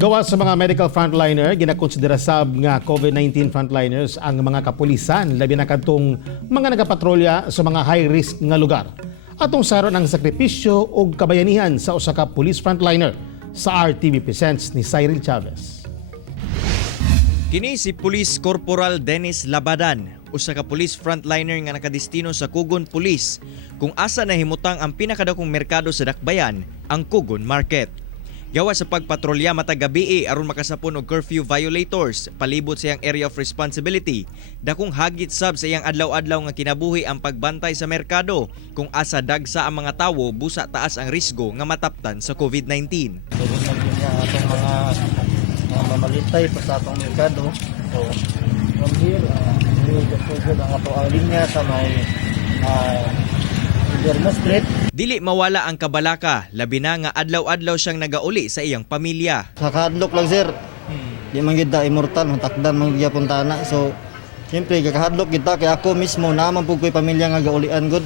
Gawa sa mga medical frontliner, ginakonsidera sab nga COVID-19 frontliners ang mga kapulisan, labi na kadtong mga nagapatrolya sa mga high-risk nga lugar. Atong saron ang sakripisyo o kabayanihan sa usa ka police frontliner sa RTV Presents ni Cyril Chavez. Kini si Police Corporal Dennis Labadan, usa ka police frontliner nga nakadestino sa Kugon Police, kung asa nahimutang ang pinakadakong merkado sa Dakbayan, ang Kugon Market. Gawa sa pagpatrolya matag gabi aron makasapon og curfew violators, palibot sa iyang area of responsibility, dakong hagit sab sa iyang adlaw-adlaw nga kinabuhi ang pagbantay sa merkado kung asa dagsa ang mga tawo busa taas ang risgo nga mataptan sa COVID-19. Atong mga mamalitay pa sa atong merkado. So, from here, ang ato ang linya sa may Moderna Street. Dili mawala ang kabalaka, labi na nga adlaw-adlaw siyang nagauli sa iyang pamilya. Sa kahadlok lang, sir. Di man gid immortal, matakdan man gyapon ta na. So, siyempre kakahadlok kita kay ako mismo naman pud ko'y pamilya nga gaulian gud.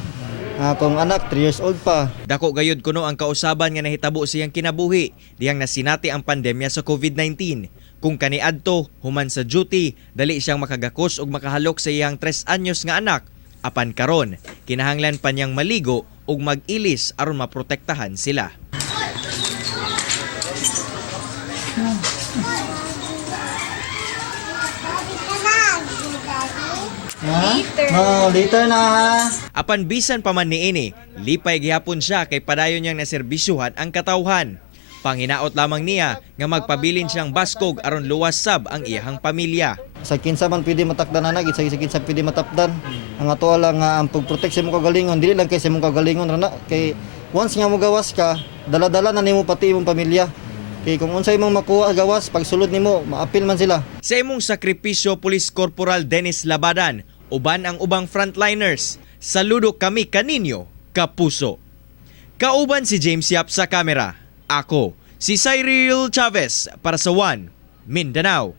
Akong anak 3 years old pa. Dako gayud kuno ang kausaban nga nahitabo siyang kinabuhi dihang nasinati ang pandemya sa COVID-19. Kung kaniadto human sa duty, dali siyang makagakos og makahalok sa iyang 3 anyos nga anak. Apan karon, kinahanglan pa niyang maligo ug mag-ilis aron maprotektahan sila. Later na ha. Apan bisan pa man niini, lipay gihapon siya kay padayon niyang naserbisyuhan ang katawhan. Panginaot lamang niya nga magpabilin siyang baskog aron luwas sab ang iyahang pamilya. Sa kinsa man pwede matakdan na sa kinsa pwede matapdan. Ang ato lang nga ang pagprotect sa imong kagalingon, dili lang kay sa imong kagalingon rana kay once nga mo gawas ka, dala-dala na nimo pati imong pamilya. Kay kung unsay imong makuha gawas pagsulod nimo, maapil man sila. Sa imong sakripisyo, Police Corporal Dennis Labadan, uban ang ubang frontliners, saludo kami kaninyo, kapuso. Kauban si James Yap sa kamera. Ako, si Cyril Chavez para sa One Mindanao.